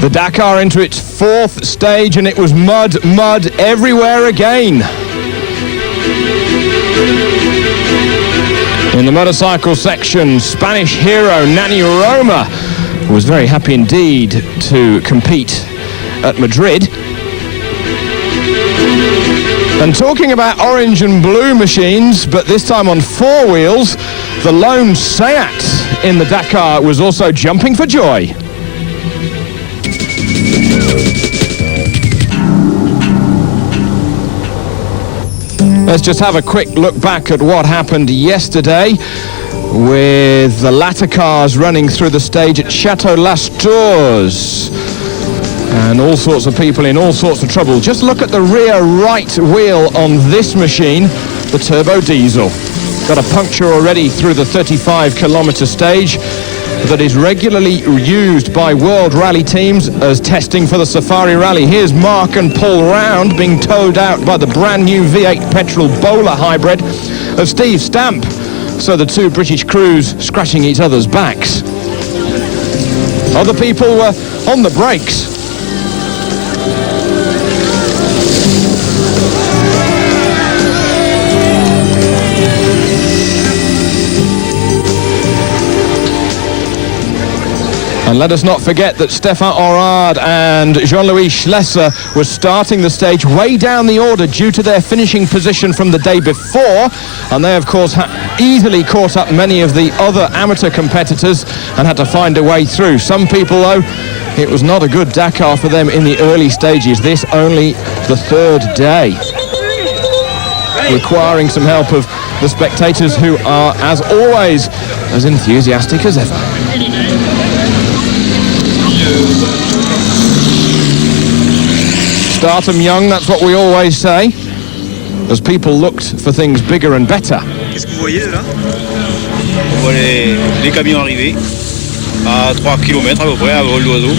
The Dakar into its fourth stage, and it was mud everywhere again. In the motorcycle section, Spanish hero Nani Roma was very happy indeed to compete at Madrid. And talking about orange and blue machines, but this time on four wheels, the lone Seat in the Dakar was also jumping for joy. Let's just have a quick look back at what happened yesterday with the latter cars running through the stage at Chateau Las Tours. And all sorts of people in all sorts of trouble. Just look at the rear right wheel on this machine, the turbo diesel. Got a puncture already through the 35-kilometre stage that is regularly used by World Rally teams as testing for the Safari Rally. Here's Mark and Paul Round being towed out by the brand new V8 petrol Bowler hybrid of Steve Stamp. So the two British crews scratching each other's backs. Other people were on the brakes. And let us not forget that Stefan Orard and Jean-Louis Schlesser were starting the stage way down the order due to their finishing position from the day before. And they, of course, easily caught up many of the other amateur competitors and had to find a way through. Some people, though, it was not a good Dakar for them in the early stages. This only the third day, requiring some help of the spectators, who are, as always, as enthusiastic as ever. Start 'em young, that's what we always say, as people looked for things bigger and better. Qu'est-ce que vous voyez là? On voit les camions arriver à 3 km à peu près à vol d'oiseau.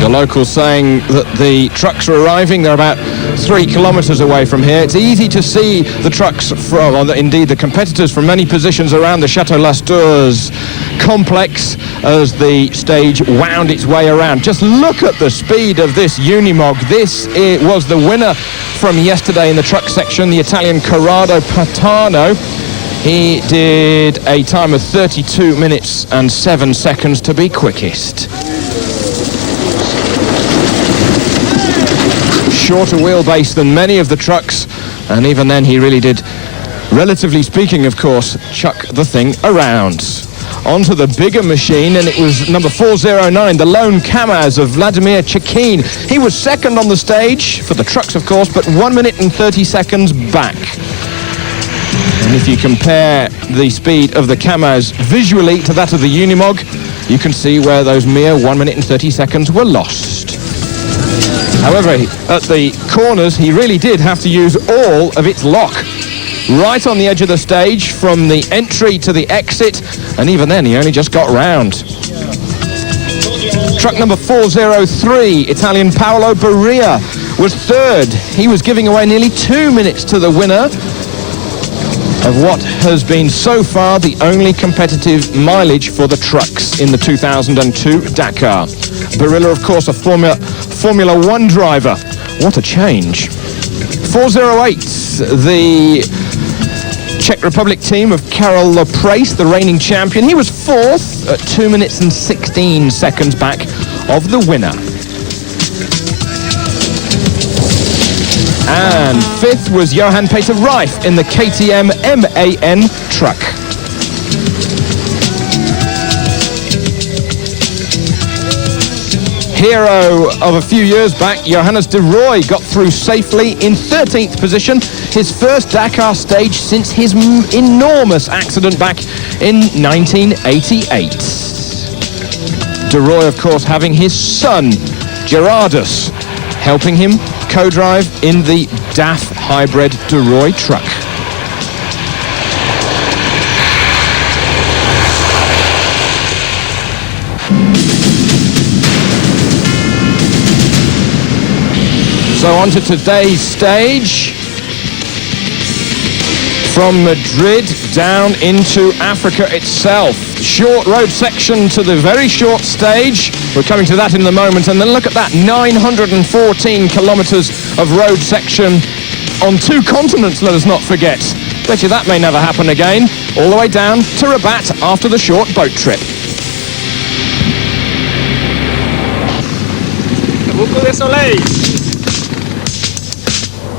The locals saying that the trucks are arriving. They're about 3 kilometers away from here. It's easy to see the trucks from, or indeed the competitors, from many positions around the Chateau Las Tours complex as the stage wound its way around. Just look at the speed of this Unimog. This was the winner from yesterday in the truck section, the Italian Corrado Patano. He did a time of 32 minutes and 7 seconds to be quickest. Shorter wheelbase than many of the trucks, and even then he really did, relatively speaking of course, chuck the thing around. Onto the bigger machine, and it was number 409, the lone Kamaz of Vladimir Chekin. He was second on the stage, for the trucks of course, but 1 minute and 30 seconds back. And if you compare the speed of the Kamaz visually to that of the Unimog, you can see where those mere 1 minute and 30 seconds were lost. However, at the corners, he really did have to use all of its lock. Right on the edge of the stage, from the entry to the exit, and even then he only just got round. Truck number 403, Italian Paolo Barria, was third. He was giving away nearly 2 minutes to the winner of what has been so far the only competitive mileage for the trucks in the 2002 Dakar. Barilla, of course, a Formula One driver. What a change. 408, the Czech Republic team of Karel Leprace, the reigning champion. He was fourth at 2 minutes and 16 seconds back of the winner. And fifth was Johan Peter Reif in the KTM MAN truck. Hero of a few years back, Johannes de Rooij, got through safely in 13th position, his first Dakar stage since his enormous accident back in 1988. De Rooij, of course, having his son, Gerardus, helping him co-drive in the DAF hybrid de Rooij truck. So on to today's stage. From Madrid down into Africa itself. short road section to the very short stage. We're coming to that in a moment. And then look at that, 914 kilometres of road section on 2 continents, let us not forget. Bet you that may never happen again. All the way down to Rabat after the short boat trip.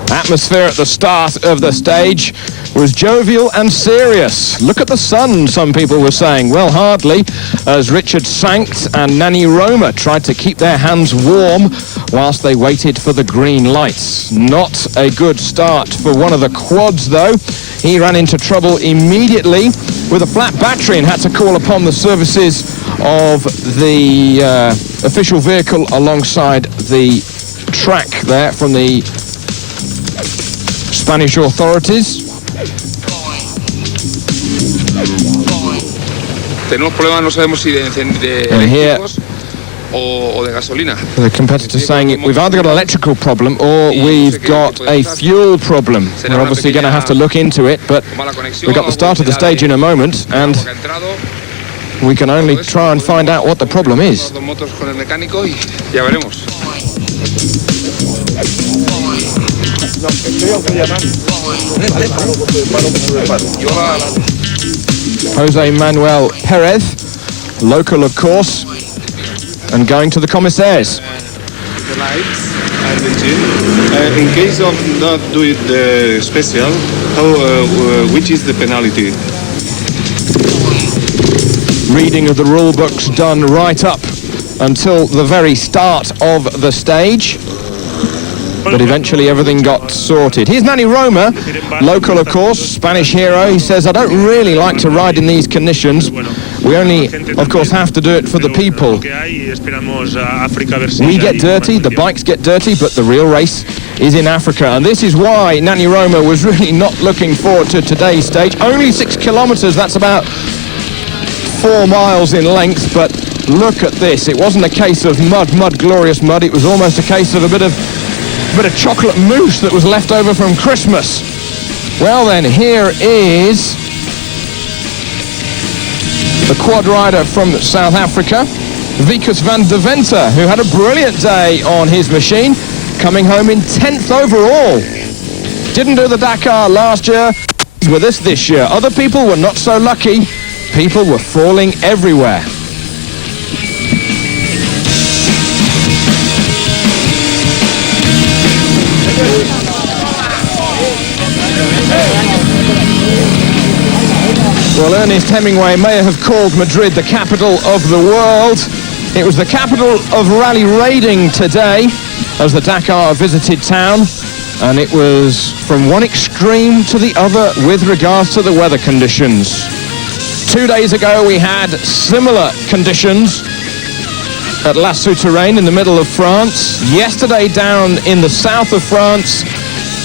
Atmosphere at the start of the stage was jovial and serious. Look at the sun, some people were saying. Well, hardly, as Richard Sankt and Nanny Roma tried to keep their hands warm whilst they waited for the green lights. Not a good start for one of the quads, though. He ran into trouble immediately with a flat battery and had to call upon the services of the official vehicle alongside the track there from the Spanish authorities. Tenemos problemas, no sabemos si de eléctricos o de gasolina. The competitor saying we've either got an electrical problem or we've got a fuel problem. We're obviously going to have to look into it, but we've got the start of the stage in a moment, and we can only try and find out what the problem is. Jose Manuel Perez, local of course, and going to the commissaires. The lights and the gym. In case of not doing the special, which is the penalty? Reading of the rule books done right up until the very start of the stage. But eventually everything got sorted. Here's Nanny Roma, local of course, Spanish hero. He says, I don't really like to ride in these conditions. We only, of course, have to do it for the people. We get dirty, the bikes get dirty, but the real race is in Africa. And this is why Nanny Roma was really not looking forward to today's stage. Only 6 kilometres, that's about 4 miles in length, but look at this. It wasn't a case of mud, glorious mud. It was almost a case of a bit of chocolate mousse that was left over from Christmas. Well then, here is the quad rider from South Africa, Wikus van der Venter, who had a brilliant day on his machine, coming home in 10th overall. Didn't do the Dakar last year, he's with us this year. Other people were not so lucky. People were falling everywhere. Well, Ernest Hemingway may have called Madrid the capital of the world. It was the capital of rally raiding today as the Dakar visited town, and it was from one extreme to the other with regards to the weather conditions. 2 days ago we had similar conditions at La Souterraine in the middle of France. Yesterday down in the south of France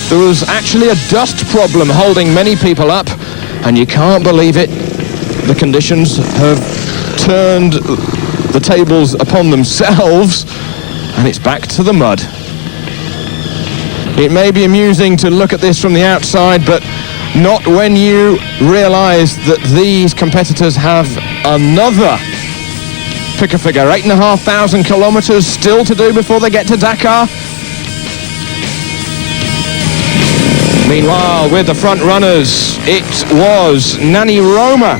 there was actually a dust problem holding many people up. And you can't believe it, the conditions have turned the tables upon themselves, and it's back to the mud. It may be amusing to look at this from the outside, but not when you realise that these competitors have another, pick a figure, 8,500 kilometres still to do before they get to Dakar. Meanwhile, with the front runners, it was Nanny Roma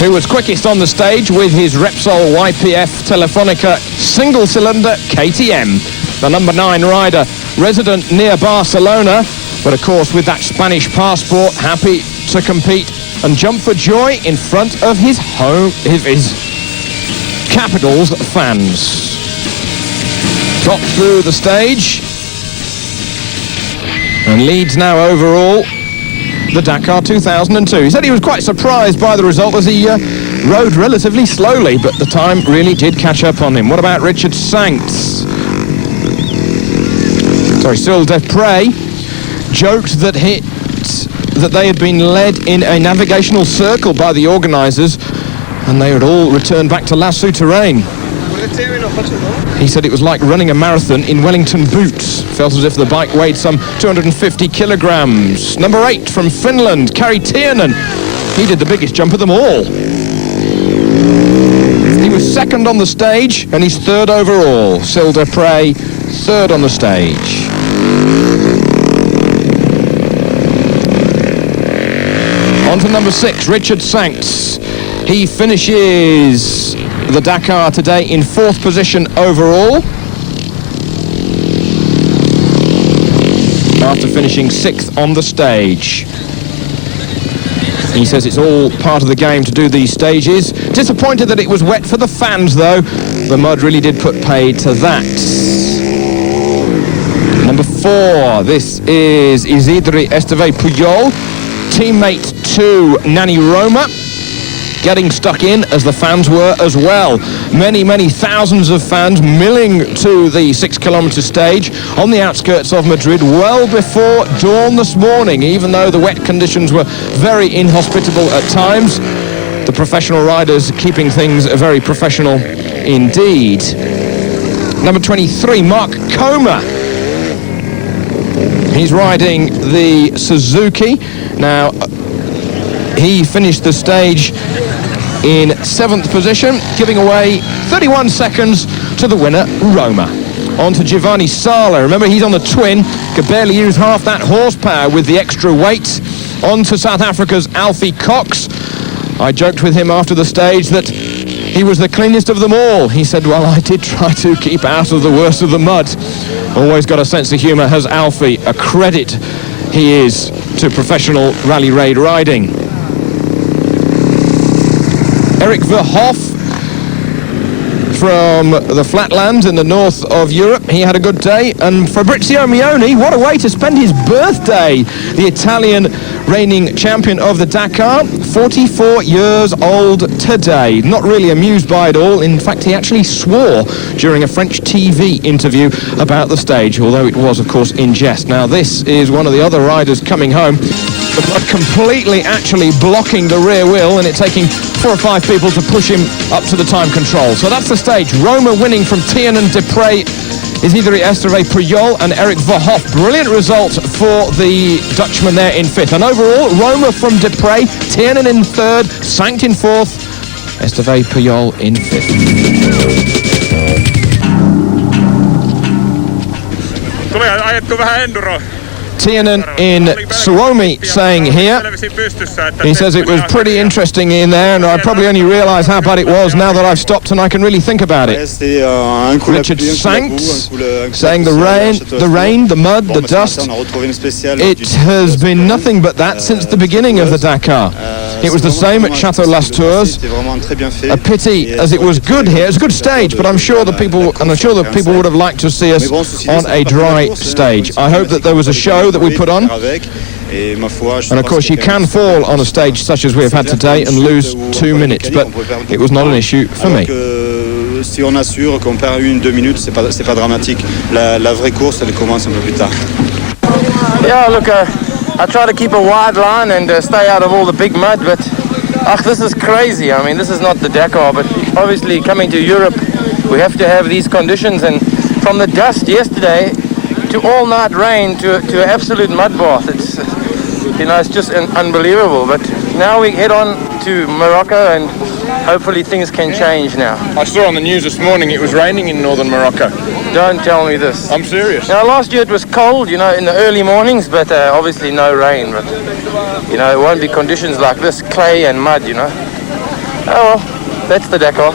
who was quickest on the stage with his Repsol YPF Telefonica single-cylinder KTM. The number 9 rider, resident near Barcelona, but of course with that Spanish passport, happy to compete and jump for joy in front of his capital's fans. Got through the stage and leads now overall the Dakar 2002. He said he was quite surprised by the result as he rode relatively slowly, but the time really did catch up on him. What about Richard Sankt? Cyril Desprez joked that they had been led in a navigational circle by the organisers and they had all returned back to La Souterraine. He said it was like running a marathon in Wellington boots. Felt as if the bike weighed some 250 kilograms. Number 8 from Finland, Kari Tiernen, He did the biggest jump of them all. He was second on the stage, and he's third overall. Sil Desprez, third on the stage. On to number 6, Richard Sancts. He finishes the Dakar today in 4th position overall, after finishing 6th on the stage. He says it's all part of the game to do these stages. Disappointed that it was wet for the fans, though. The mud really did put paid to that. Number 4, this is Isidre Esteve Pujol, teammate to Nani Roma, getting stuck in as the fans were as well. Many thousands of fans milling to the 6-kilometre stage on the outskirts of Madrid well before dawn this morning, even though the wet conditions were very inhospitable at times. The professional riders keeping things very professional indeed. Number 23, Mark Coma. He's riding the Suzuki. Now, he finished the stage in 7th position, giving away 31 seconds to the winner, Roma. On to Giovanni Sala. Remember, he's on the twin, could barely use half that horsepower with the extra weight. On to South Africa's Alfie Cox. I joked with him after the stage that he was the cleanest of them all. He said, well, I did try to keep out of the worst of the mud. Always got a sense of humour, has Alfie. A credit he is to professional rally raid riding. Eric Verhoef from the flatlands in the north of Europe, he had a good day. And Fabrizio Mioni, what a way to spend his birthday. The Italian reigning champion of the Dakar, 44 years old today. Not really amused by it all. In fact, he actually swore during a French TV interview about the stage, although it was, of course, in jest. Now, this is one of the other riders coming home, completely actually blocking the rear wheel, and it taking 4 or 5 people to push him up to the time control. So that's the stage. Roma winning from Tiernan Desprez, Isidre Esteve Pujol and Eric Verhoef. Brilliant result for the Dutchman there in 5th. And overall, Roma from Desprez, Tiernan in 3rd, Sanct in 4th, Esteve Pujol in 5th. Tiernan in Suomi saying here, he says it was pretty interesting in there, and I probably only realise how bad it was now that I've stopped and I can really think about it. Richard Sancts saying the rain, the mud, the dust, it has been nothing but that since the beginning of the Dakar. It was the same at Château Las Tours. A pity, as it was good here. It's a good stage, but I'm sure the people would have liked to see us on a dry stage. I hope that there was a show that we put on. And of course, you can fall on a stage such as we have had today and lose 2 minutes, but it was not an issue for me. Si on assure qu'on perd 1-2 minutes, c'est pas dramatique. La vraie course, elle commence un peu plus tard. Yeah, look, I try to keep a wide line and stay out of all the big mud, but this is crazy. I mean, this is not the Dakar, but obviously coming to Europe, we have to have these conditions, and from the dust yesterday to all-night rain to an absolute mud bath. It's, it's just unbelievable. But now we head on to Morocco, and hopefully things can change now. I saw on the news this morning it was raining in northern Morocco. Don't tell me this. I'm serious. Now, last year it was cold, in the early mornings, but obviously no rain. But, it won't be conditions like this, clay and mud, Oh well, that's the Dakar.